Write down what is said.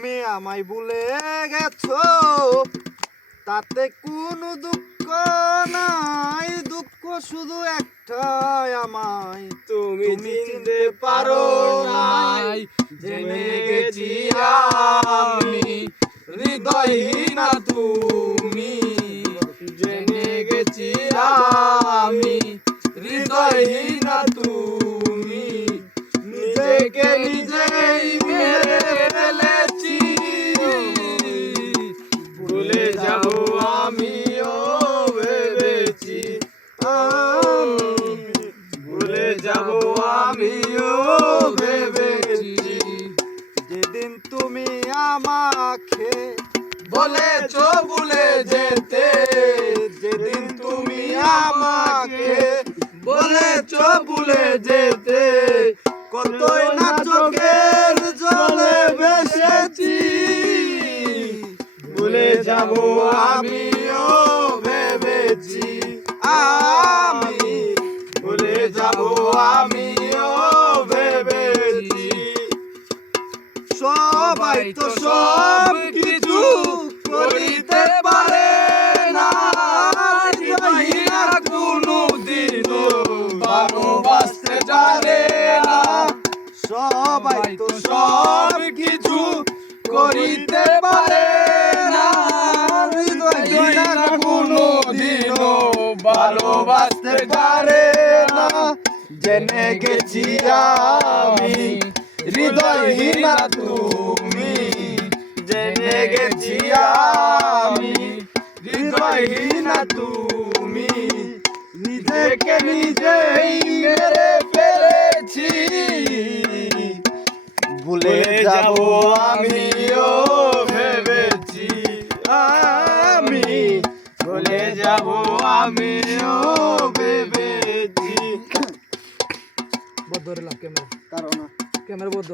তুমি আমায় ভুলে গেছো, তাতে কোনো দুঃখ নাই, দুঃখ শুধু একটাই, আমায় তুমি চিনতে পারো নাই। জেনে গেছি আমি হৃদয়হীনা তুমি, জেনে গেছি আমি হৃদয়হীনা তুমি। নিজেকে নিজেই মেরে ফেলেছি, ভুলে যাব আমিও ভেবেছি, ভুলে যাব আমিও ভেবেছি। যেদিন তুমি আমাকে বলেছো ভুলে যেতে, যেদিন তুমি আমাকে বলেছো ভুলে যেতে, কতই না চোখের জলে ভেসেছি, ভুলে যাব আমিও ভেবেছি, আমি ভুলে যাব আমিও ভেবেছি। সবাই তো সব কিছু করিতে পারে না, হৃদয়হীনা কোনোদিনও ভালোবাসতে জানে না। সবাই তো সব কিছু করিতে পারে না, হৃদয়হীনা কোনোদিনও ভালোবাসতে পারে না। জেনে গেছি আমি হৃদয়হীনা তুমি, জেনে গেছি আমি হৃদয়হীনা তুমি। নিজেকে নিজেই মেরে ফেলেছি, ভুলে যাব আমিও ভেবেছি, আমি ভুলে যাব আমিও ভেবেছি। বদ্ধ রে লাভ ক্যামেরা কারণ ক্যামেরা বদ্ধ